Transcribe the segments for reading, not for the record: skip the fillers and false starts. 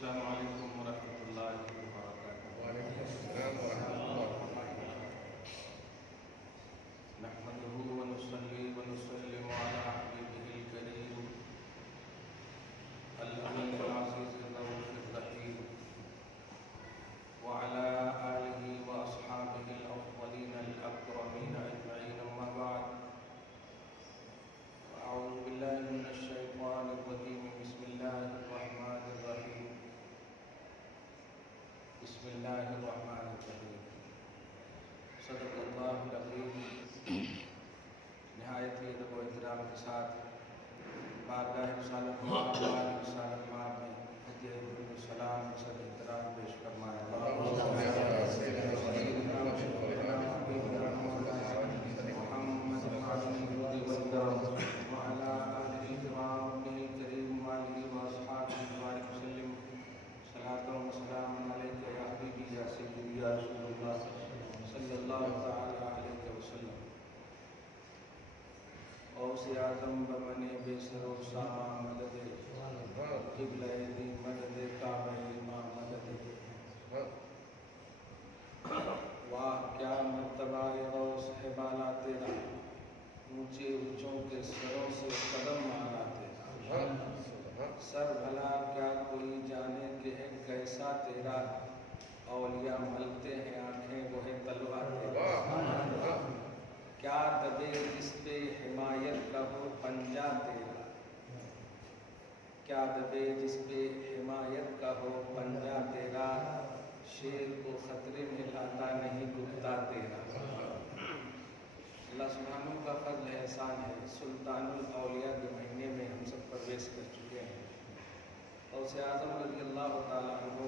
السلام علیکم ورحمۃ اللہ وبرکاتہ۔ وعلیکم السلام ورحمۃ اللہ۔ نحمده ونصلي ونسلم على حبيبه الكريم الأمين العزيز الرؤوف الرحيم وعلى آله وأصحابه الأفضلين الأكرمين أجمعين، أما بعد، أعوذ بالله من الشيطان الرجيم، بسم الله الرحمن الرحيم، بسم الله الرحمن الرحيم، صدق اللہ العظیم۔ نہایت ہی ادب و احترام کے ساتھ بارگاہ رسالت رسالت مآب میں ہدیہ درود السلام صد احترام پیش فرمایا۔ محمد وعلى آلہ الکرام الکریم وآلہ واصحابہ وبارک وسلم۔ صلاۃ و سلام علیک یا حبیبی یا سیدی یا رسول اللہ صلی اللہ تعالی علیہ وسلم۔ غوث اعظم بمن بے سر و سامہ مدد، قبلہ دی مدد، کعبہ امام مدد۔ واہ کیا مرتبہ ہے غوث ہے بالا تیرا، اونچے اونچوں کے سروں سے قدم مارا تیرا۔ سر بھلا کیا کوئی جانے کہ ہے کیسا تیرا، اولیاء ملتے ہیں آنکھیں وہ ہے تلوار تیرا۔ کیا دبے جس پہ حمایت کا ہو پنجہ تیرا، کیا دبے جس پہ حمایت کا ہو پنجہ تیرا، شیر کو خطرے میں لاتا نہیں کتا تیرا۔ اللہ سبحانہ کا فضل احسان ہے، سلطان الاولیاء کے مہینے میں ہم سب پرویش کر چکے ہیں۔ غوث اعظم رضی اللہ تعالیٰ عنہ،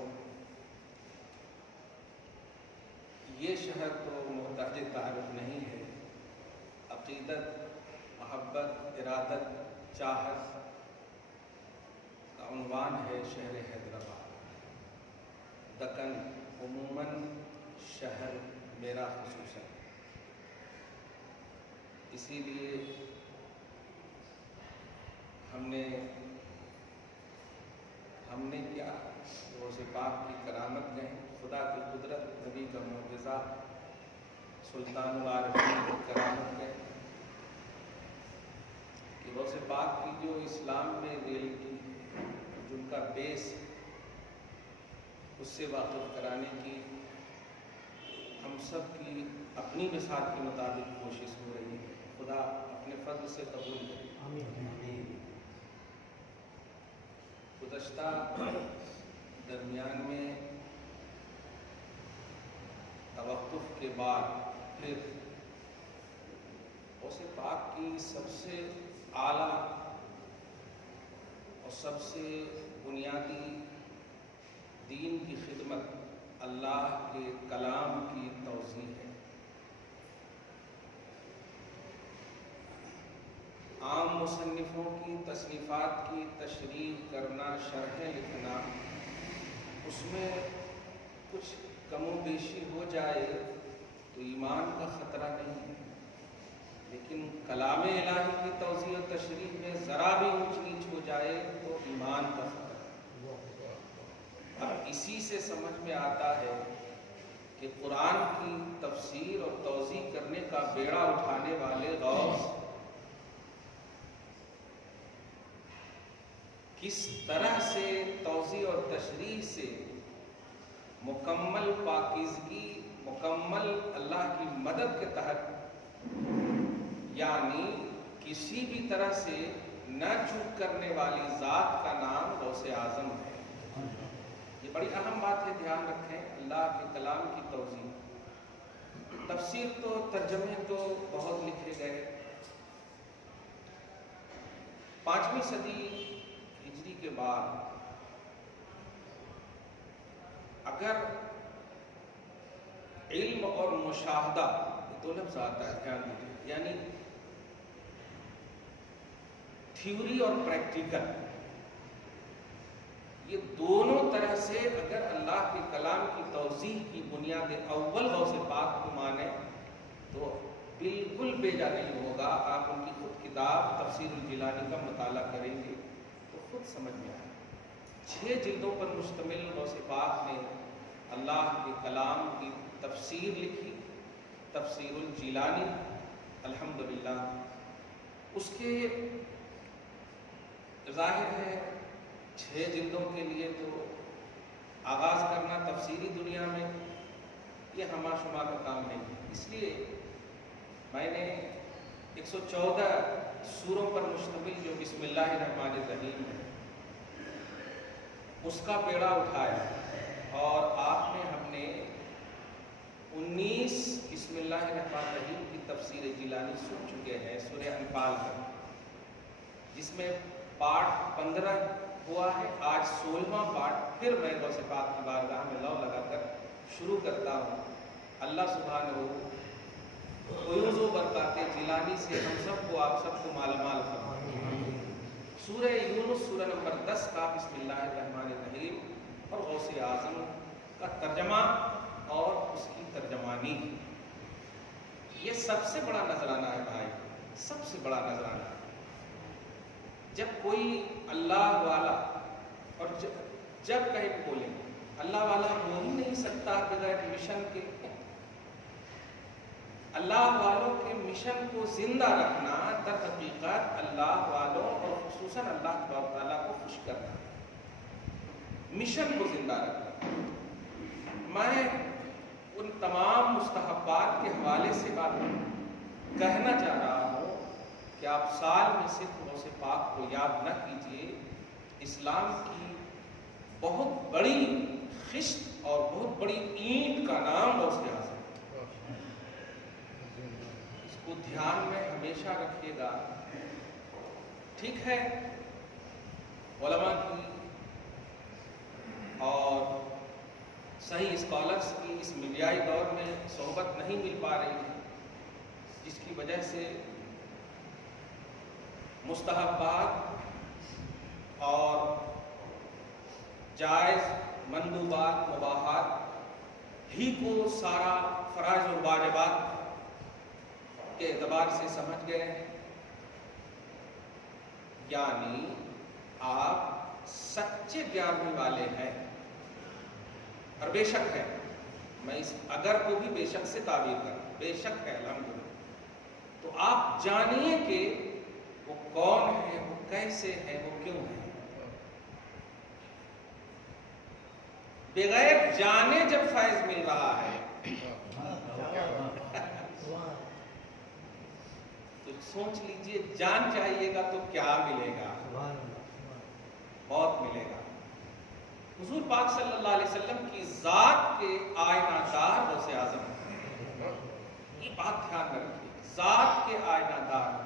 یہ شہر تو محتاج تعارف نہیں ہے، عقیدت، محبت، ارادت، چاہت کا عنوان ہے شہر حیدرآباد۔ دکن عموماً، شہر میرا خصوصاً۔ اسی لیے ہم نے کیا غوث پاک کی کرامت میں خدا کی قدرت، نبی کا معجزہ، سلطان العارفین کی کرامت میں کہ غوث پاک کی جو اسلام میں ریئلٹی، جن کا بیس ہے، اس سے واقف کرانے کی ہم سب کی اپنی بساط کے مطابق کوشش ہو رہی ہے۔ خدا اپنے فضل سے قبول کرے۔ گزشتہ درمیان میں توقف کے بعد پھر غوث پاک کی سب سے اعلیٰ اور سب سے بنیادی دین کی خدمت اللہ کے کلام کی توضیح ہے۔ عام مصنفوں کی تصنیفات کی تشریح کرنا، شرحیں لکھنا، اس میں کچھ کم و بیشی ہو جائے تو ایمان کا خطرہ نہیں ہے، لیکن کلام الہی کی توضیح و تشریح میں ذرا بھی اونچ نیچ ہو جائے تو ایمان کا خطرہ ہے۔ اب اسی سے سمجھ میں آتا ہے کہ قرآن کی تفسیر اور توضیح کرنے کا بیڑا اٹھانے والے غوث کس طرح سے توضیح اور تشریح سے مکمل پاکیزگی، مکمل اللہ کی مدد کے تحت، یعنی کسی بھی طرح سے نہ چوک کرنے والی ذات کا نام غوث اعظم ہے۔ یہ بڑی اہم بات ہے، دھیان رکھیں۔ اللہ کے کلام کی توضیح، تفسیر تو ترجمے تو بہت لکھے گئے۔ 5ویں صدی ہجری کے بعد اگر علم اور مشاہدہ، یہ دو لفظ آتا ہے، دھیان دیجیے، یعنی تھیوری اور پریکٹیکل، یہ دونوں طرح سے اگر اللہ کے کلام کی توضیح کی بنیاد اول غوث پاک کو مانے تو بالکل بیجا نہیں ہوگا۔ آپ ان کی خود کتاب تفسیر الجیلانی کا مطالعہ کریں گے تو خود سمجھ میں آئے۔ 6 جلدوں پر مشتمل غوث پاک نے اللہ کے کلام کی تفسیر لکھی، تفسیر الجیلانی الحمدللہ۔ اس کے ظاہر ہے 6 جلدوں کے لیے تو آغاز کرنا تفسیری دنیا میں یہ ہما شما کا کام نہیں ہے، اس لیے میں نے 114 سوروں پر مشتمل جو بسم اللہ الرحمن الرحیم ہے اس کا بیڑا اٹھایا، اور آپ نے ہم نے 19 بسم اللہ الرحمن الرحیم کی تفسیر جیلانی سن چکے ہیں سورہ انفال کا، جس میں پارٹ 15 ہوا ہے، آج 16واں پارٹ پھر میں غوث پاک کی بارگاہ میں لو لگا کر شروع کرتا ہوں۔ اللہ سبحانہ فیوز و برکات جیلانی سے ہم سب کو آپ سب کو مالا مال فرمائے۔ سورہ یونس سورہ نمبر 10 کا بسم اللہ الرحمن الرحیم اور غوث اعظم کا ترجمہ اور اس کی ترجمانی، یہ سب سے بڑا نذرانہ ہے بھائی، سب سے بڑا نذرانہ۔ جب کوئی اللہ والا، اور جب کہیں بولیں اللہ والا ہو ہی نہیں سکتا بغیر مشن کے، اللہ والوں کے مشن کو زندہ رکھنا در حقیقت اللہ والوں اور خصوصاً اللہ تعالیٰ کو خوش کرنا، مشن کو زندہ رکھنا۔ میں ان تمام مستحبات کے حوالے سے بات کہنا چاہ رہا ہوں کہ آپ سال میں صرف غوث پاک کو یاد نہ کیجیے، اسلام کی بہت بڑی خشت اور بہت بڑی اینٹ کا نام غوث اعظم، اس کو دھیان میں ہمیشہ رکھیے گا۔ ٹھیک ہے، علماء کی اور صحیح اسکالرس کی اس میڈیائی دور میں صحبت نہیں مل پا رہی ہے، جس کی وجہ سے مستحبات اور جائز مندوبات مباحات ہی کو سارا فرائض اور واجبات کے اعتبار سے سمجھ گئے ہیں، یعنی آپ سچے 11ویں والے ہیں، اور بے شک ہے، میں اس اگر کو بھی بے شک سے تعبیر کروں، بے شک ہے الحمدللہ، تو آپ جانیے کہ وہ کون ہے، وہ کیسے ہے، وہ کیوں ہے۔ بغیر جانے جب فیض مل رہا ہے تو سوچ لیجئے جان چاہیے گا تو کیا ملے گا، بہت ملے گا۔ حضور پاک صلی اللہ علیہ وسلم کی ذات کے آئینہ دار غوث اعظم، یہ بات دھیان میں رکھیے، ذات کے آئینہ دار۔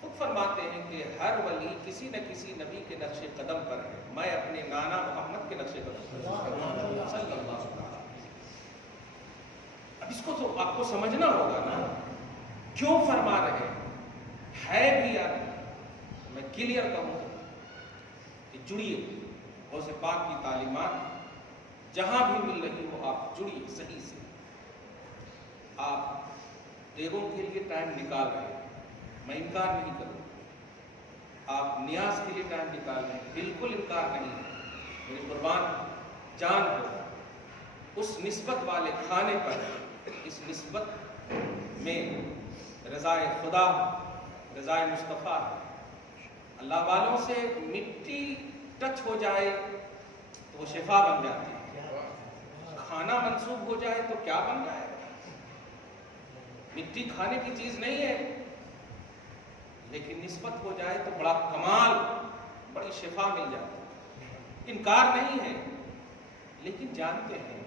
خود فرماتے ہیں کہ ہر ولی کسی نہ کسی نبی کے نقش قدم پر ہے، میں اپنے نانا محمد کے نقش قدم پر صلی اللہ علیہ وسلم۔ اب اس کو تو آپ کو سمجھنا ہوگا نا، کیوں فرما رہے ہے بھی یا نہیں۔ میں کلیئر کہوں کہ جڑیے غوث پاک کی تعلیمات جہاں بھی مل رہی ہو، آپ جڑیے صحیح سے۔ آپ دیگوں کے لیے ٹائم نکال رہے ہیں، میں انکار نہیں کروں، آپ نیاز کے لیے ٹائم نکال رہے ہیں، بالکل انکار نہیں ہے، میری قربان جان ہو اس نسبت والے کھانے پر، اس نسبت میں رضائے خدا، رضائے مصطفیٰ، اللہ والوں سے مٹی ٹچ ہو جائے تو وہ شفا بن جاتی ہے، کھانا منسوب ہو جائے تو کیا بن جائے؟ مٹی کھانے کی چیز نہیں ہے، لیکن نسبت ہو جائے تو بڑا کمال، بڑی شفا مل جاتی ہے۔ انکار نہیں ہے، لیکن جانتے ہیں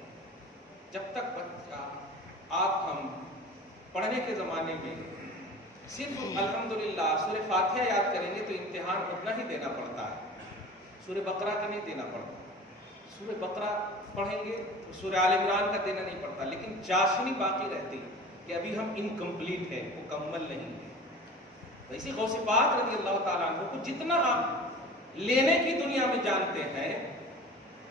جب تک بچہ آپ ہم پڑھنے کے زمانے میں صرف الحمدللہ سورہ فاتحہ یاد کریں گے تو امتحان اتنا ہی دینا پڑتا ہے، سورہ بقرہ کا نہیں دینا پڑتا۔ سورہ بقرہ پڑھیں گے تو سورہ آل عمران کا دینا نہیں پڑتا، لیکن چاشنی باقی رہتی کہ ابھی ہم انکمپلیٹ ہیں، مکمل نہیں ہیں۔ ویسے غوث پاک رضی اللہ تعالیٰ عنہ کو جتنا آپ لینے کی دنیا میں جانتے ہیں،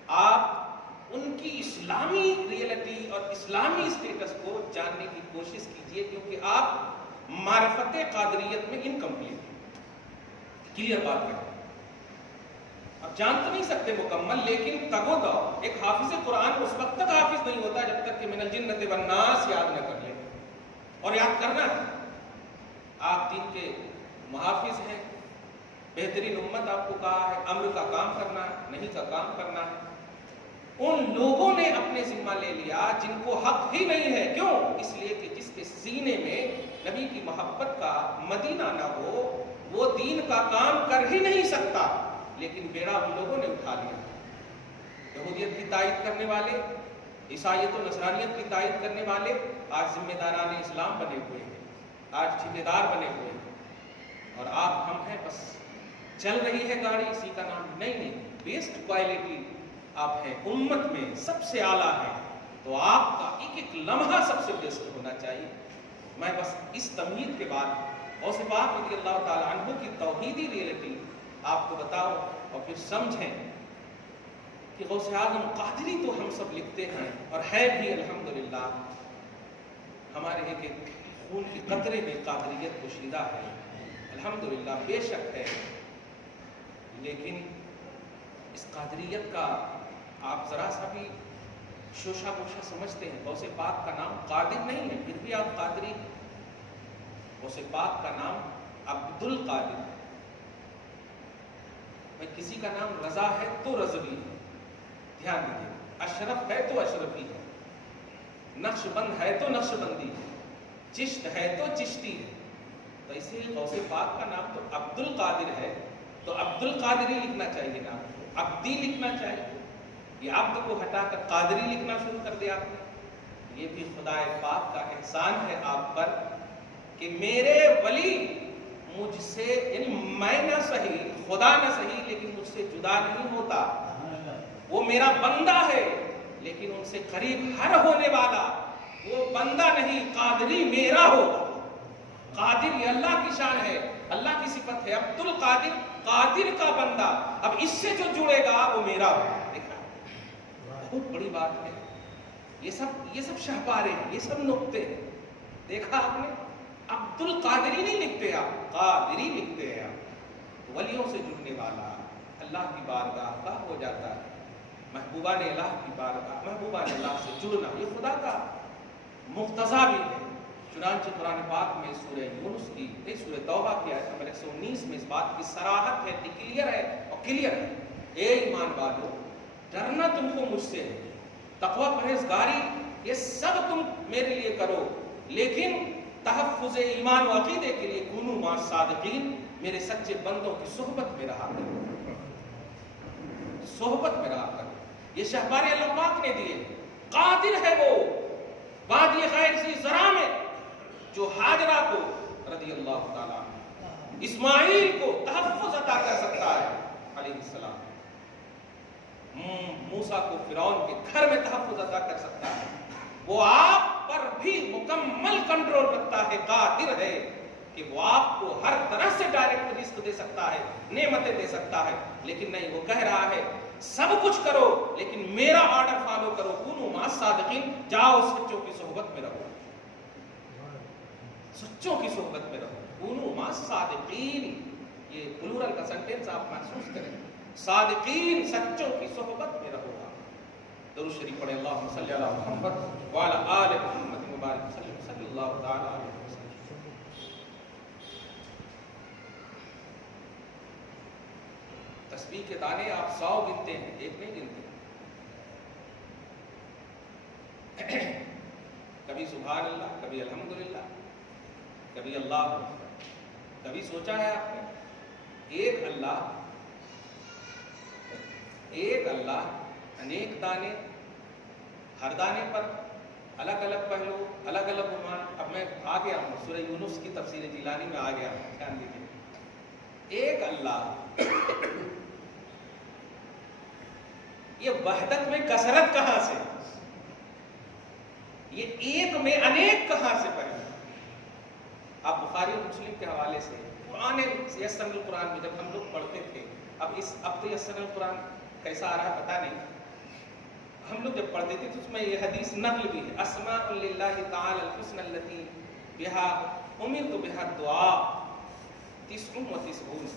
آپ ان کی اسلامی ریئلٹی اور اسلامی اسٹیٹس کو جاننے کی کوشش کیجئے، کیونکہ آپ معرفت قادریت میں انکمپلیٹ ہیں۔ کلیئر بات ہے۔ اب جان تو نہیں سکتے مکمل، لیکن تگو دو. ایک حافظ قرآن اس وقت تک حافظ نہیں ہوتا جب تک کہ من الجنۃ والناس یاد نہ کر لے. اور یاد کرنا ہے. آپ دین کے محافظ ہیں، بہترین امت آپ کو کہا ہے، امر کا کام کرنا ہے، نہیں کا کام کرنا ہے. ان لوگوں نے اپنے ذمہ لے لیا جن کو حق ہی نہیں ہے. کیوں؟ اس لیے کہ جس کے سینے میں نبی کی محبت کا مدینہ نہ ہو وہ دین کا کام کر ہی نہیں سکتا. لیکن بیڑا ان لوگوں نے اٹھا لیا. یہودیت کی تائید کرنے والے، عیسائیت و نصرانیت کی تائید کرنے والے آج ذمہ داران اسلام بنے ہوئے ہیں، آج ٹھیکیدار بنے ہوئے ہیں. اور آپ ہم ہیں بس چل رہی ہے گاڑی، اسی کا نام نہیں. بیسٹ کوالٹی آپ ہیں، امت میں سب سے اعلیٰ ہے، تو آپ کا ایک ایک لمحہ سب سے بیسٹ ہونا چاہیے. میں بس اس تمہید کے بعد غوث پاک رضی اللہ تعالیٰ عنہ کی توحیدی ریئلٹی آپ کو بتاؤں اور پھر سمجھیں کہ غوث اعظم قادری تو ہم سب لکھتے ہیں اور ہے بھی الحمدللہ. ہمارے ایک ایک خون کی قطرے میں قادریت پوشیدہ ہے الحمدللہ، بے شک ہے. لیکن اس قادریت کا آپ ذرا سا بھی شوشہ گوشہ سمجھتے ہیں. غوث پاک کا نام قادر نہیں ہے، پھر بھی آپ قادری ہیں. غوث پاک کا نام عبد القادر ہے. کسی کا نام رضا ہے تو رضوی ہے، دھیان دیجیے. اشرف ہے تو اشرفی ہے، نقش بند ہے تو نقش بندی ہے، چشت ہے تو چشتی ہے. تو اسی لیے غوث پاک کا نام تو عبد القادر ہے، تو عبد القادری لکھنا چاہیے، نام عبدی لکھنا چاہیے. یہ عبد کو ہٹا کر قادری لکھنا شروع کر دیا آپ نے. یہ بھی خدا پاک کا احسان ہے آپ پر کہ میرے ولی مجھ سے، یعنی میں نہ صحیح، خدا نہ صحیح، لیکن مجھ سے جدا نہیں ہوتا. وہ میرا بندہ ہے لیکن ان سے قریب ہر ہونے والا وہ بندہ نہیں، قادری میرا ہوگا. قادر یہ اللہ کی شان ہے، اللہ کی صفت ہے. عبد القادر، قادر کا بندہ. اب اس سے جو جڑے گا وہ میرا ہوگا. دیکھا، بہت بڑی بات ہے. یہ سب شہپارے ہیں، یہ سب نقطے ہیں. دیکھا آپ نے، عبد القادری نہیں لکھتے آپ، قادری لکھتے ہیں آپ. ولیوں سے جڑنے والا اللہ کی بارگاہ کا ہو جاتا ہے. محبوبان الہ کی بارگاہ، محبوبان اللہ سے جڑنا یہ خدا کا مقتضا بھی ہے. چنانچہ قرآن پاک میں سورہ یونس کی، سورہ توبہ کی آیت نمبر 119 میں اس بات کی صراحت ہے، کلیئر ہے اور کلیئر ہے. اے ایمان والو، ڈرنا تم کو مجھ سے ہے، تقوی پرہیزگاری یہ سب تم میرے لیے کرو، لیکن تحفظ ایمان و عقیدے کے لیے کونوا مع الصادقین، میرے سچے بندوں کی صحبت میں رہا کرو، صحبت میں رہا کرو. یہ شہپارے اللہ پاک نے دیے. قادر ہے وہ وادی غیر سی زرع میں جو ہاجرہ کو رضی اللہ تعالیٰ اسماعیل کو تحفظ عطا کر سکتا ہے علیہ السلام، موسیٰ کو فرعون کے گھر میں تحفظ عطا کر سکتا ہے. وہ آپ پر بھی مکمل کنٹرول رکھتا ہے. قادر ہے کہ وہ آپ کو ہر طرح سے ڈائریکٹ رزق دے سکتا ہے، نعمتیں دے سکتا ہے. لیکن نہیں، وہ کہہ رہا ہے سب کچھ کرو لیکن میرا آرڈر فالو کرو. کونوا مع الصادقین، جاؤ سچوں کی صحبت میں رہو، سچوں کی صحبت میں رہو. کونوا مع الصادقین، یہ پلورل کا سینٹینس آپ محسوس کریں. صادقین، سچوں کی صحبت میں رہو. درود شریف پڑھیں. اللہم صلی علی محمد وعلی آل محمد مبارک وسلم صلی اللہ تعالی علیہ وسلم. تسبیح کے دانے آپ 100 گنتے ہیں، ایک نہیں گنتے. کبھی سبحان اللہ، کبھی الحمدللہ، کبھی اللہ. کبھی سوچا ہے آپ نے ایک اللہ انیک دانے، ہر دانے پر الگ الگ پہلو، الگ الگ عنوان. اب میں آ گیا ہوں سورہ یونس کی تفسیر جیلانی میں آ گیا ہوں. دھیان دیجیے، ایک اللہ، یہ وحدت میں کثرت کہاں سے، یہ ایک میں انیک کہاں سے پہلے. آپ بخاری اور مسلم کے حوالے سے قرآن یسر القرآن میں جب ہم لوگ پڑھتے تھے، اب تو یسر القرآن کیسا آ رہا ہے پتہ نہیں، ہم لوگ جب پڑھتے تھے تو اس میں یہ حدیث نقل بھی ہے، اسماء للہ تعالی الحسنى التي بها امرت بها الدعاء 99،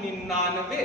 99,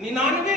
99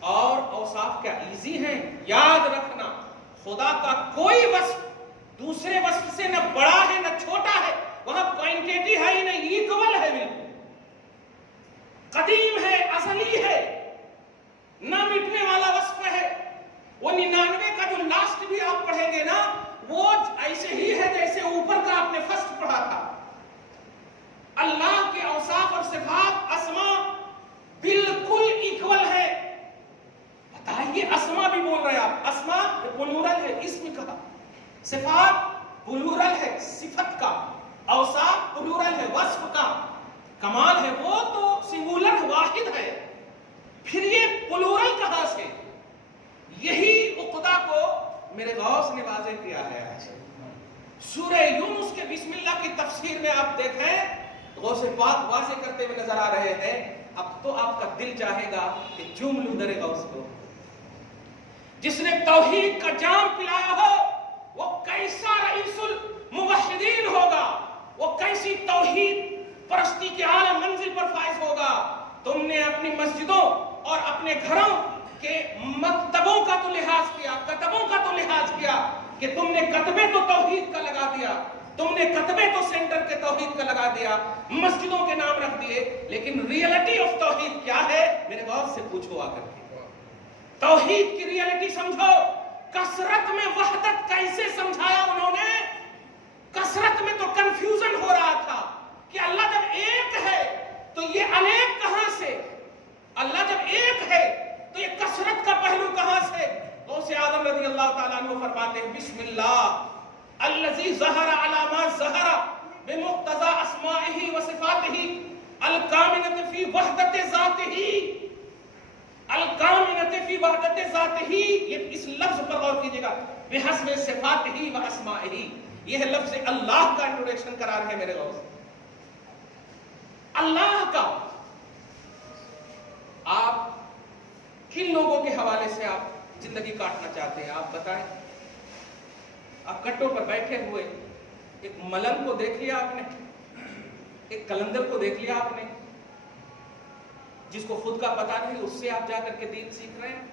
اور اوصاف کیا ایزی ہیں؟ یاد رکھنا خدا کا کوئی وصف دوسرے وصف سے نہ بڑا ہے نہ چھوٹا ہے، وہاں کوانٹیٹی ہے ہی نہیں، ایکول ہے، بالکل قدیم ہے، ازلی ہے، نہ مٹنے والا وصف ہے۔ وہ 99 کا جو لاسٹ بھی آپ پڑھیں گے نا، وہ ایسے ہی ہے جیسے اوپر کا آپ نے فرسٹ پڑھا تھا۔ اللہ کے اوصاف اور صفات اسماء بالکل ایکول ہے۔ بتائیے اسماء بھی بول رہے ہیں آپ، اسماء پلورل ہے اسم کا، صفات پلورل ہے صفت کا، اوصاف پلورل ہے وصف کا، کمال ہے وہ تو سنگولر واحد ہے، پھر یہ پلورل کہاں سے؟ یہی عقدہ کو میرے غوث نے واضح کیا ہے آج سورہ یونس کے بسم اللہ کی تفسیر میں۔ آپ دیکھیں غوث پاک واضح کرتے ہوئے نظر آ رہے ہیں۔ اب تو آپ کا دل چاہے گا کہ چوم لوں در غوث کو۔ جس نے توحید کا جام پلایا ہو وہ کیسا رئیس الموحدین ہوگا، وہ کیسی توحید پرستی کے اعلی منزل پر فائز ہوگا۔ تم نے اپنی مسجدوں اور اپنے گھروں کہ مکتبوں کا تو لحاظ کیا، کتبوں کا تو لحاظ کیا کہ تم نے کتبے تو توحید کا لگا دیا، تم نے کتبے تو سینٹر کے توحید کا لگا دیا، مسجدوں کے نام رکھ دیے، لیکن ریئلٹی آف توحید کیا ہے؟ میرے غوث سے پوچھو آ کر کے، توحید کی ریئلٹی سمجھو۔ کثرت میں وحدت کیسے سمجھایا انہوں نے؟ کثرت میں تو کنفیوژن ہو رہا تھا کہ اللہ جب ایک ہے تو یہ انیک کہاں سے؟ اللہ جب ایک ہے تو یہ کثرت کا پہلو کہاں سے؟ غوث اعظم رضی اللہ تعالیٰ عنہ فرماتے ہیں بسم اللہ الذی ظہر علی ما ظہر بمقتضى اسمائہ و صفاتہ الکامنۃ فی وحدۃ ذاتہ، الکامنۃ فی وحدۃ ذاتہ، یہ اس لفظ پر غور کیجئے گا، بحسب صفاتہ و اسمائہ، یہ ہے لفظ اللہ کا انٹروڈکشن کرا رہے ہیں میرے غوث۔ اللہ کا آپ کن لوگوں کے حوالے سے آپ زندگی کاٹنا چاہتے ہیں؟ آپ بتائیں۔ آپ کٹوں پر بیٹھے ہوئے ایک ملنگ کو دیکھ لیا آپ نے، ایک کلندر کو دیکھ لیا آپ نے، جس کو خود کا پتہ نہیں، اس سے آپ جا کر کے دین سیکھ رہے ہیں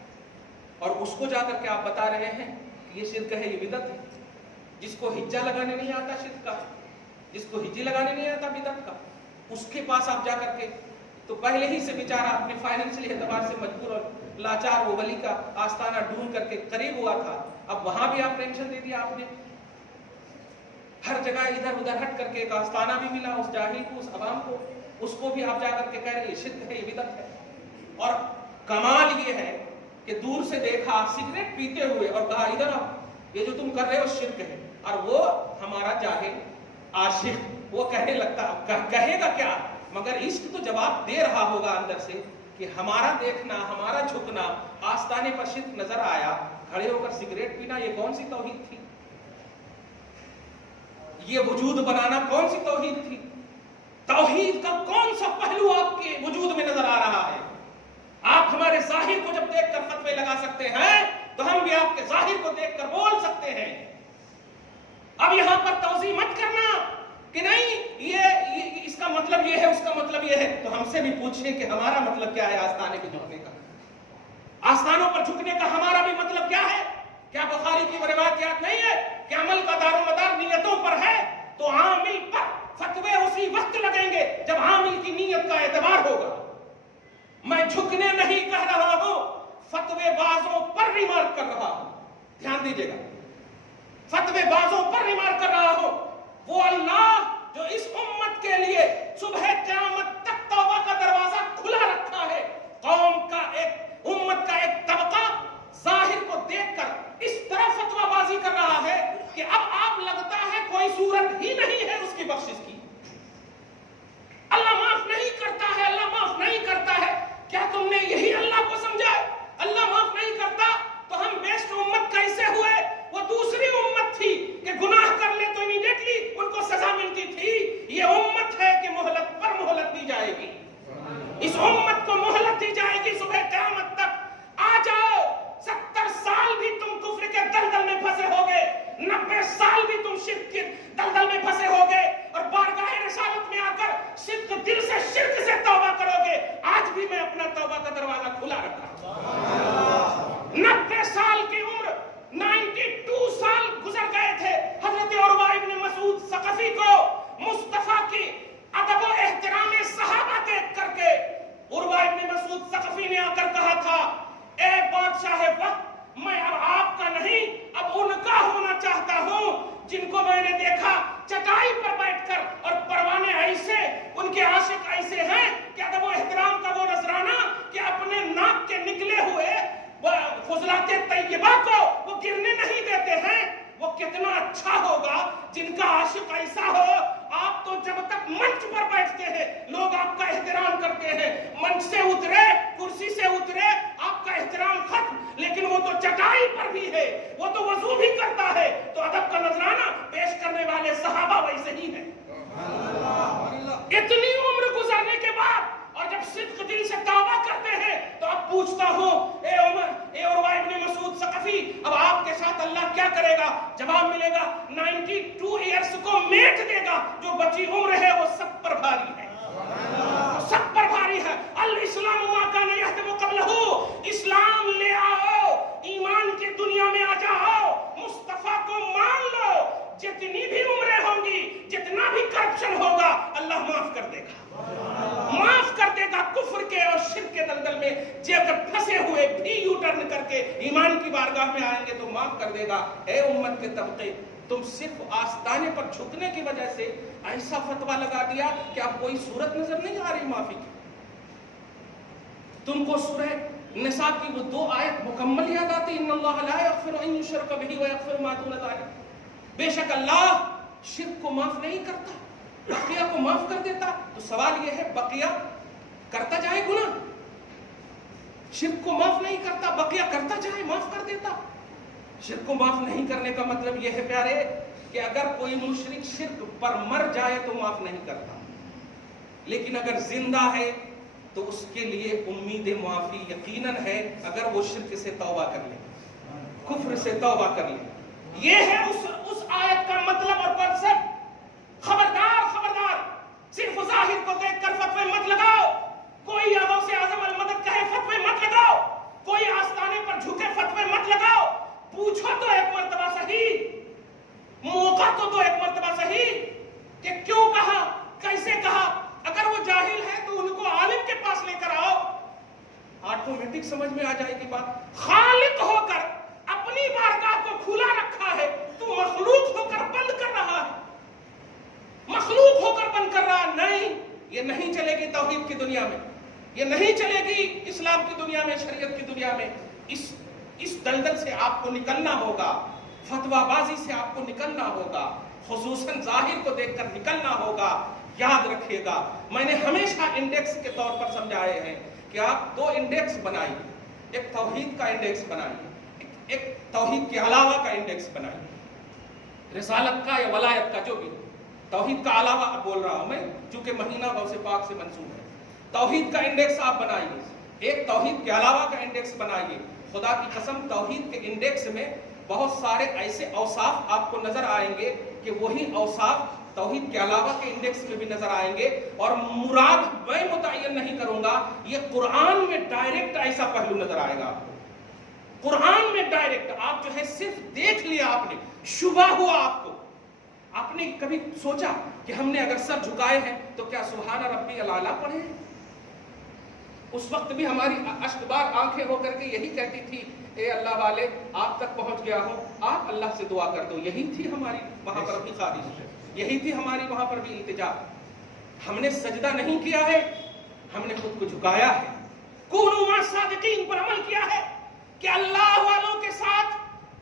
اور اس کو جا کر کے آپ بتا رہے ہیں کہ یہ شرک ہے، یہ بدعت ہے۔ جس کو حجہ لگانے نہیں آتا شرک کا، جس کو حجی لگانے نہیں آتا بدعت کا، اس کے پاس آپ جا کر کے تو پہلے ہی سے بیچارہ اپنے فائنینشلی اعتبار سے مجبور اور لاچار، وہ ولی کا آستانہ ڈھونڈ کر کے قریب ہوا تھا، اب وہاں بھی آپ ٹینشن دے دیا آپ نے، ہر جگہ ادھر ادھر ہٹ کر کے ایک آستانہ بھی ملا اس جاہل کو، اس عوام کو، اس کو بھی آپ جا کر کے کہہ رہے ہیں یہ شرک ہے، یہ بدعت ہے۔ اور کمال یہ ہے کہ دور سے دیکھا سگریٹ پیتے ہوئے اور کہا ادھر آؤ، یہ جو تم کر رہے ہو شرک ہے، اور وہ ہمارا جاہل عاشق وہ کہنے لگتا، کہے گا کیا مگر عشق تو جواب دے رہا ہوگا اندر سے کہ ہمارا دیکھنا، ہمارا جھکنا آستانے پر شرک نظر آیا، کھڑے ہو کر سگریٹ پینا یہ کون سی توحید تھی؟ یہ وجود بنانا کون سی توحید تھی؟ توحید کا کون سا پہلو آپ کے وجود میں نظر آ رہا ہے؟ آپ ہمارے ظاہر کو جب دیکھ کر فتوے لگا سکتے ہیں تو ہم بھی آپ کے ظاہر کو دیکھ کر بول سکتے ہیں۔ اب یہاں پر توضیح مت کرنا کہ نہیں یہ اس کا مطلب یہ ہے، اس کا مطلب یہ ہے، تو ہم سے بھی پوچھیں کہ ہمارا مطلب کیا ہے آستانے پہ جھکنے کا؟ آستانوں پر جھکنے کا ہمارا بھی مطلب کیا ہے؟ کیا بخاری کی وہ روایت یاد نہیں ہے کہ عمل کا دار و مدار نیتوں پر ہے؟ تو عامل پر فتوے اسی وقت لگیں گے جب عامل کی نیت کا اعتبار ہوگا۔ میں جھکنے نہیں کہہ رہا ہوں، فتوے بازوں پر ریمارک کر رہا ہوں، دھیان دیجیے گا، فتوے بازوں پر ریمارک کر رہا ہوں۔ وہ اللہ جو اس امت کے لیے صبح قیامت تک توبہ کا دروازہ کھلا رکھا ہے، قوم کا ایک، امت کا ایک طبقہ ظاہر کو دیکھ کر اس طرح فتوہ بازی کر رہا ہے کہ اب آپ لگتا ہے کوئی صورت ہی نہیں ہے اس کی بخشش کی، اللہ معاف نہیں کرتا ہے، اللہ معاف نہیں کرتا ہے۔ کیا تم نے یہی اللہ کو سمجھا؟ اللہ معاف نہیں کرتا تو ہم بیسٹ امت کیسے ہوئے؟ وہ دوسری امت تھی کہ گناہ کر لے تو امیڈیٹلی ان کو سزا ملتی تھی، یہ امت ہے کہ مہلت پر مہلت دی جائے گی، اس امت کو مہلت دی جائے گی صبح قیامت تک۔ آ جاؤ، 70 سال بھی تم کفر کے دلدل میں پھنسے ہوگے، 90 سال بھی تم شرک کے دلدل میں پھنسے ہوگے، اور بارگاہ رسالت میں آ کر صدق دل سے شرک سے توبہ کرو گے، آج بھی میں اپنا توبہ کا دروازہ کھلا رکھا ہوں۔ میں نے دیکھا چٹائی پر بیٹھ کر، اور پروانے ایسے، ان کے عاشق ایسے ہیں کہ ادب و احترام کا وہ نذرانہ کہ اپنے ناک کے نکلے ہوئے فضلات طیبہ کو وہ گرنے نہیں دیتے ہیں. وہ کتنا اچھا ہوگا جن کا عاشق ایسا ہو. آپ تو جب تک منچ پر بیٹھتے ہیں لوگ آپ کا احترام کرتے ہیں، منچ سے اترے، کرسی سے اترے، آپ کا احترام ختم. لیکن وہ تو چٹائی پر بھی ہے، وہ تو وضو بھی کرتا ہے. تو ادب کا نذرانہ پیش کرنے والے صحابہ ویسے ہی ہیں. اتنی عمر گزرنے کے بعد اور جب صدق دل سے توبہ کرتے ہیں تو اب پوچھتا ہوں اے عروہ ابن مسعود ثقفی، اب آپ کے ساتھ اللہ کیا کرے گا؟ جواب ملے گا 92 ایئرس کو میٹ دے گا. جو بچی عمر ہے وہ سب پر بھاری ہے، سب پر بھاری ہے. الاسلام ما کان یہدم قبلہ، اسلام لے آؤ، ایمان کی دنیا میں آ جاؤ، مصطفیٰ کو مان لو. جتنی بھی عمریں ہوں گی، جتنا بھی کرپشن ہوگا، اللہ معاف کر دے گا، معاف کر دے گا. کفر کے اور شرک کے دلدل میں جب پھنسے ہوئے بھی یو ٹرن کر کے ایمان کی بارگاہ میں آئیں گے تو معاف کر دے گا. اے امت کے طبقے، تم صرف آستانے پر جھکنے کی وجہ سے ایسا فتویٰ لگا دیا کہ اب کوئی صورت نظر نہیں آ رہی معافی کی. تم کو سورہ نساء کی وہ 2 آیت مکمل یاد آتی، ان اللہ لا یغفر ان یشرک بہ ویغفر ما دون ذلک. بے شک اللہ شرک کو معاف نہیں کرتا، بقیہ کو معاف کر دیتا. تو سوال یہ ہے بقیہ کرتا جائے گناہ، شرک کو معاف نہیں کرتا، بقیہ کرتا جائے معاف کر دیتا. شرک کو معاف نہیں کرنے کا مطلب یہ ہے پیارے کہ اگر کوئی مشرک شرک پر مر جائے تو معاف نہیں کرتا، لیکن اگر زندہ ہے تو اس کے لیے امید معافی یقیناً ہے اگر وہ شرک سے توبہ کر لے، کفر سے توبہ کر لے. یہ ہے اس آیت کا مطلب اور کنسپٹ. خبردار خبردار، صرف ظاہر کو دیکھ کر فتوے مت لگاؤ. کوئی غوث اعظم المدد کہے فتوے مت لگاؤ، کوئی آستانے پر جھکے فتوے مت لگاؤ. پوچھو تو ایک مرتبہ صحیح، موقع تو ایک مرتبہ صحیح کہ کیوں کہا، کیسے کہا. اگر وہ جاہل ہے تو ان کو عالم کے پاس لے کر آؤ، آٹومیٹک سمجھ میں آ جائے گی بات. خالق ہو کر اپنی بارگاہ کو کھلا رکھا ہے، تو مخلوق ہو کر بند کر رہا ہے، مخلوق ہو کر بند کر رہا. نہیں، یہ نہیں چلے گی توحید کی دنیا میں، یہ نہیں چلے گی اسلام کی دنیا میں، شریعت کی دنیا میں. اس دلدل سے آپ کو نکلنا ہوگا، فتویٰ بازی سے آپ کو نکلنا ہوگا، خصوصاً ظاہر کو دیکھ کر نکلنا ہوگا. یاد رکھیے گا، میں نے ہمیشہ انڈیکس کے طور پر سمجھائے ہیں کہ آپ 2 انڈیکس بنائیے. ایک توحید کا انڈیکس بنائیے، ایک توحید کے علاوہ کا انڈیکس بنائیے، رسالت کا یا ولایت کا جو بھی. توحید کا علاوہ اب بول رہا ہوں میں چونکہ مہینہ غوث پاک سے منسوب ہے. توحید کا انڈیکس آپ بنائیے، ایک توحید کے علاوہ کا انڈیکس بنائیے. خدا کی قسم توحید کے انڈیکس میں بہت سارے ایسے اوصاف آپ کو نظر آئیں گے کہ وہی اوصاف توحید کے علاوہ کے انڈیکس میں بھی نظر آئیں گے. اور مراد میں متعین نہیں کروں گا، یہ قرآن میں ڈائریکٹ ایسا پہلو نظر آئے گا. قرآن میں ڈائریکٹ آپ جو ہے صرف دیکھ لیا، آپ نے شبہ ہوا، آپ نے کبھی سوچا کہ ہم نے اگر سر جھکائے ہیں تو کیا سبحان ربی الاعلیٰ پڑھے؟ اس وقت بھی ہماری اشکبار آنکھیں ہو کر کے یہی کہتی تھی اے اللہ والے آپ تک پہنچ گیا ہوں، آپ اللہ سے دعا کر دو. یہی تھی ہماری وہاں پر بھی خواہش، یہی تھی ہماری وہاں پر بھی التجا. ہم نے سجدہ نہیں کیا ہے، ہم نے خود کو جھکایا ہے. کونوا مع الصادقین پر عمل کیا ہے کہ اللہ والوں کے ساتھ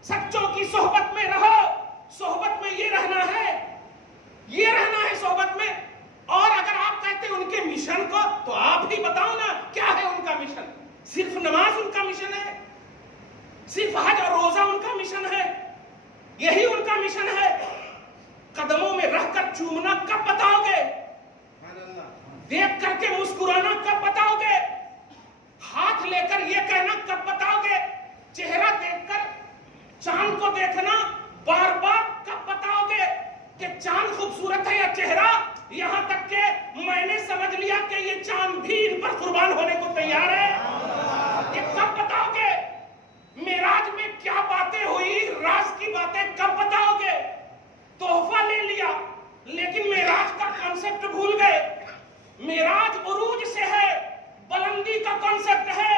سچوں کی صحبت میں رہو. صحبت میں یہ رہنا ہے، یہ رہنا ہے صحبت میں. اور اگر آپ کہتے ہیں ان کے مشن کو تو آپ ہی بتاؤ نا کیا ہے ان کا مشن. صرف نماز ان کا مشن ہے، صرف حج اور روزہ ان کا مشن ہے، یہی ان کا مشن ہے. قدموں میں رہ کر چومنا کب بتاؤ گے؟ دیکھ کر کے مسکرانا کب بتاؤ گے؟ ہاتھ لے کر یہ کہنا کب بتاؤ گے؟ چہرہ دیکھ کر چاند کو دیکھنا بار بار کب بتاؤ گے کہ چاند خوبصورت ہے یا چہرہ؟ یہاں تک کہ میں نے سمجھ لیا کہ یہ چاند بھی ان پر قربان ہونے کو تیار ہے. یہ کب بتاؤ گے؟ معراج میں کیا باتیں ہوئی، راز کی باتیں کب بتاؤ گے؟ تحفہ لے لیا لیکن معراج کا کانسیپٹ بھول گئے. معراج عروج سے ہے، بلندی کا کانسیپٹ ہے.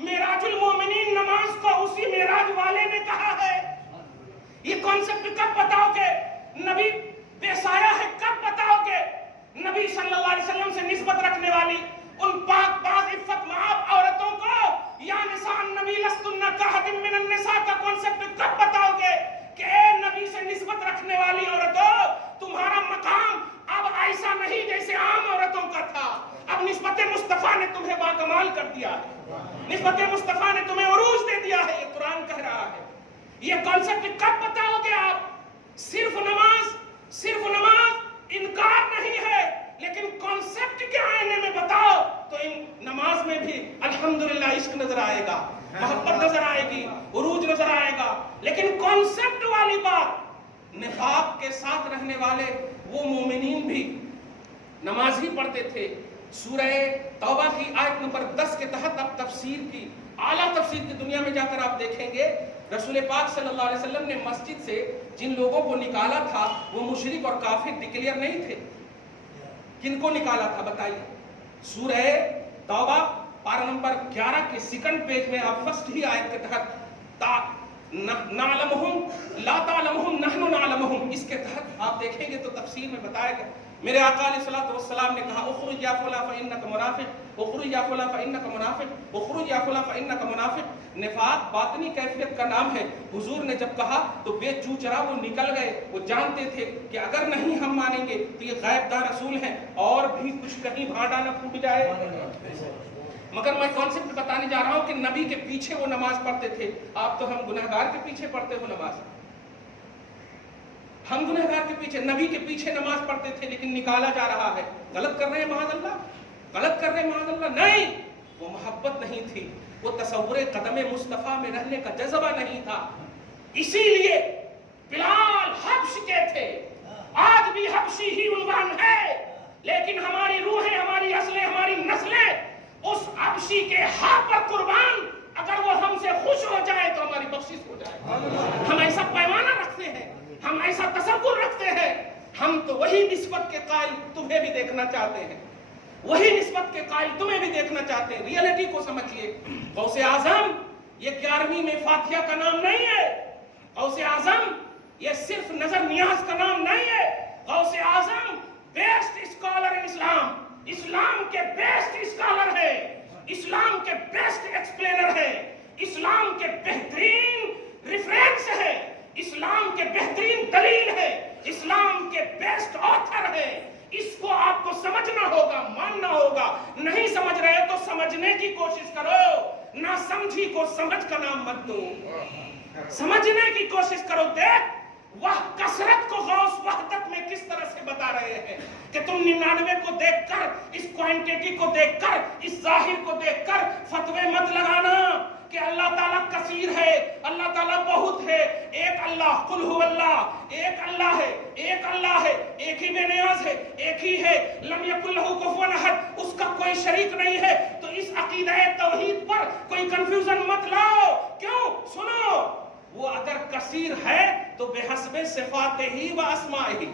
معراج المومنین نماز کو اسی معراج والے نے کہا ہے. یہ کانسیپٹ کب بتاؤ گے؟ نبی بے سایہ ہے کب بتاؤ گے؟ نبی صلی اللہ علیہ وسلم سے نسبت رکھنے والی ان پاک باز عفت مآب عورتوں کو یا نساء النبی لستن کاحد من النساء کا کانسیپٹ کب بتاؤ گے کہ اے نبی سے نسبت رکھنے والی عورتوں تمہارا مقام اب ایسا نہیں جیسے عام عورتوں کا تھا، اب نسبت مصطفیٰ نے تمہیں باکمال کر دیا ہے، نسبت مصطفیٰ نے تمہیں عروج دے دیا ہے، یہ قرآن کہہ رہا ہے۔ یہ کانسیپٹ کب بتاؤ گے آپ؟ صرف نماز انکار نہیں ہے، لیکن کانسیپٹ کے آئینے میں بتاؤ تو ان نماز میں بھی الحمدللہ عشق نظر آئے گا، محبت نظر آئے گی، عروج نظر آئے گا، لیکن کانسیپٹ والی بات نفاق کے ساتھ رہنے والے وہ مومنین بھی نماز ہی پڑھتے تھے۔ سورہ توبہ کی آیت نمبر 10 کے تحت اب تفسیر کی اعلیٰ تفسیر کی دنیا میں جا کر آپ دیکھیں گے رسول پاک صلی اللہ علیہ وسلم نے مسجد سے جن لوگوں کو نکالا تھا وہ مشرک اور کافر ڈکلیئر نہیں تھے۔ کن کو نکالا تھا بتائیے؟ سورہ توبہ پارہ نمبر 11 کے سیکنڈ پیج میں آپ فرسٹ ہی آیت کے تحت نعلمہم لا تعلمہم نحن نعلمہم، اس کے تحت آپ دیکھیں گے تو تفسیر میں بتایا گیا میرے آقا علیہ الصلوۃ والسلام نے کہا اخرج یا فلاں فانک منافق، اخرج یا فلاں فانک منافق، اخرج یا فلاں فانک منافق۔ نفاق باطنی کیفیت کا نام ہے۔ حضور نے جب کہا تو بے چو چرا وہ نکل گئے، وہ جانتے تھے کہ اگر نہیں ہم مانیں گے تو یہ غیب داں رسول ہیں اور بھی کچھ کہیں بھانڈا نہ پھوٹ جائے۔ مگر میں کانسیپٹ بتانے جا رہا ہوں کہ نبی کے پیچھے وہ نماز پڑھتے تھے، آپ تو ہم گنہگار کے پیچھے پڑھتے ہو نماز، ہم گنہگار کے پیچھے، نبی کے پیچھے نماز پڑھتے تھے لیکن نکالا جا رہا ہے۔ غلط کر رہے ہیں معاذ اللہ، غلط کر رہے ہیں معاذ اللہ؟ نہیں، وہ محبت نہیں تھی، وہ تصور قدم مصطفیٰ میں رہنے کا جذبہ نہیں تھا۔ اسی لیے بلال حبش کے تھے، آج بھی حبشی ہی عنوان ہے، لیکن ہماری روحیں، ہماری اصلیں، ہماری نسلیں اس حبشی کے ہاتھ پر قربان، اگر وہ ہم سے خوش ہو جائے تو ہماری بخشش ہو جائے۔ ہم ایسا پیمانہ رکھتے ہیں، ہم ایسا تصور رکھتے ہیں، ہم تو وہی نسبت کے قائل تمہیں بھی دیکھنا چاہتے ہیں، وہی نسبت کے قائل تمہیں بھی دیکھنا چاہتے ہیں۔ ریئلٹی کو سمجھیے، غوث اعظم یہ 11ویں میں فاتحہ کا نام نہیں ہے، غوث اعظم یہ صرف نظر نیاز کا نام نہیں ہے، غوث اعظم بیسٹ اسکالر ان اسلام، اسلام کے بیسٹ اسکالر ہے، اسلام کے بیسٹ ایکسپلینر ہے، اسلام کے بہترین ریفرنس ہے، اسلام کے بہترین دلیل ہے، اسلام کے بیسٹ آتھر ہے۔ اس کو آپ کو سمجھنا ہوگا، ماننا ہوگا۔ نہیں سمجھ رہے تو سمجھنے کی کوشش کرو، نہ سمجھی کو سمجھ کا نام مت دو، سمجھنے کی کوشش کرو۔ دیکھ وہ کثرت کو غوث وحدت میں کس طرح سے بتا رہے ہیں کہ تم 99 کو دیکھ کر، اس کوانٹیٹی کو دیکھ کر، اس ظاہر کو دیکھ کر فتوے مت لگانا کہ اللہ تعالیٰ کثیر ہے، اللہ تعالیٰ بہت ہے۔ ایک اللہ، قل هو اللہ، ایک اللہ ہے، ایک اللہ ہے، ایک ہی بے نیاز ہے، ایک ہی ہے، لم یکن لہ کفوا احد، اس کا کوئی شریک نہیں ہے۔ تو اس عقیدہ توحید پر کوئی کنفیوژن مت لاؤ۔ کیوں؟ سنو، وہ اگر کثیر ہے تو بحسب صفاتہ و اسمائہ،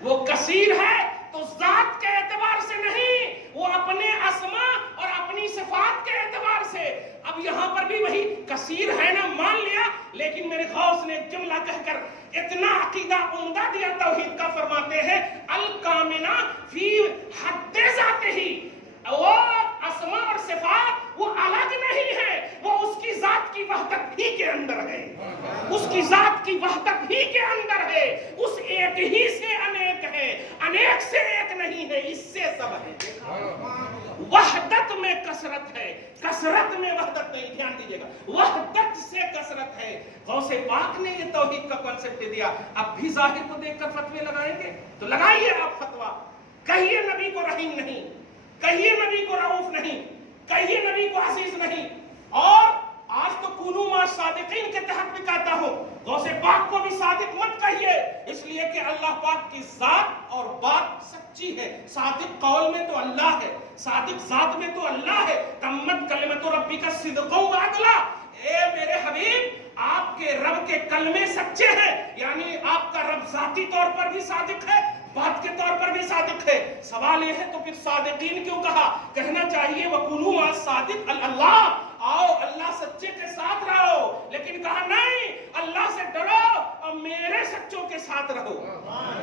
وہ کثیر ہے تو ذات کے اعتبار سے نہیں، وہ اپنے اسما اور اپنی صفات کے اعتبار سے۔ اب یہاں پر بھی وہی کثیر ہے نا، مان لیا، لیکن میرے غوث نے جملہ کہہ کر اتنا عقیدہ عمدہ دیا توحید کا، فرماتے ہیں الکاملہ فی حد ذاتہ، وہ اسما اور صفات وہ الگ نہیں ہے، وہ اس کی ذات کی وحدت ہی کے اندر ہے، اس کی ذات کی وحدت ہی کے اندر ہے، اس ایک ہی سے انیک ہے، انیک سے ایک نہیں ہے، اس سے سب ہے۔ وحدت میں کثرت ہے، کثرت میں وحدت نہیں، دھیان دیجیے گا، وحدت سے کثرت ہے۔ غوث پاک نے یہ توحید کا کانسیپٹ دیا۔ اب بھی ظاہر کو دیکھ کر فتوے لگائیں گے تو لگائیے آپ فتوا، کہیے نبی کو رحیم نہیں، کہیے نبی کو رؤوف نہیں، کہیے نبی کو عزیز نہیں۔ اور آج تو کونوا مع الصادقین کے تحت بھی کہتا ہوں، غوث پاک کو بھی صادق مت کہیے، اس لیے کہ اللہ پاک کی ذات اور بات سچی ہے۔ صادق قول میں تو اللہ ہے، صادق ذات میں تو اللہ ہے۔ تمت کلمۃ ربک صدقا وعدلا، اے میرے حبیب آپ کے رب کے کلمے سچے ہیں، یعنی آپ کا رب ذاتی طور پر بھی صادق ہے، بات کے طور پر بھی صادق ہے۔ سوال یہ ہے تو پھر صادقین کیوں کہا؟ کہنا چاہیے وَكُونُوا مَعَ الصَّادِقِ، اللہ آؤ اللہ سچے کے ساتھ رہو، لیکن کہا نہیں، اللہ سے ڈرو اور میرے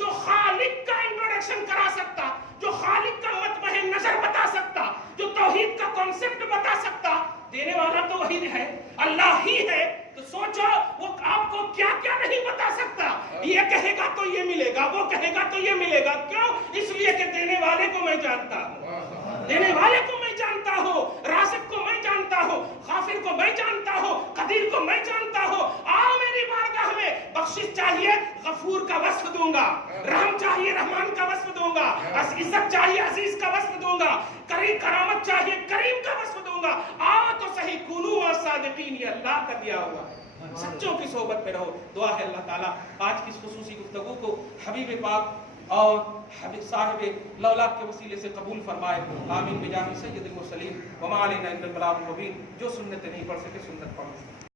جو خالق کا انٹروڈکشن کرا سکتا، جو خالق کا مطمع نظر بتا سکتا، جو توحید کا کانسیپٹ بتا سکتا، دینے والا تو وہی ہے، اللہ ہی ہے. تو سوچو وہ آپ کو کیا کیا نہیں بتا سکتا. یہ کہے گا تو یہ ملے گا، وہ کہے گا تو یہ ملے گا. کیوں؟ اس لیے کہ دینے والے کو میں جانتا ہوں، دینے والے کو میں جانتا ہوں، رازق کو میں جانتا ہوں، غافر کو میں جانتا ہوں، قدیر کو میں جانتا ہوں. آؤ میری بارگاہ میں، بخشش چاہیے غفور کا وصف دوں گا، رحم چاہیے رحمان کا وصف دوں گا، عزت چاہیے عزیز کا وصف دوں گا، کرامت چاہیے کریم کا وصف دوں گا. آؤ تو صحیح، کونوا والصادقین، یہ اللہ کا دیا ہوا ہے. سچوں کی صحبت میں رہو. دعا ہے اللہ تعالیٰ آج کی اس خصوصی گفتگو کو حبیب پاک اور حبیب صاحب لولاک کے وسیلے سے قبول فرمائے. آمین بجاہ سید المرسلین وما علینا الا البلاغ المبین. جو سنت نہیں پڑھ سکے سنت پڑھو.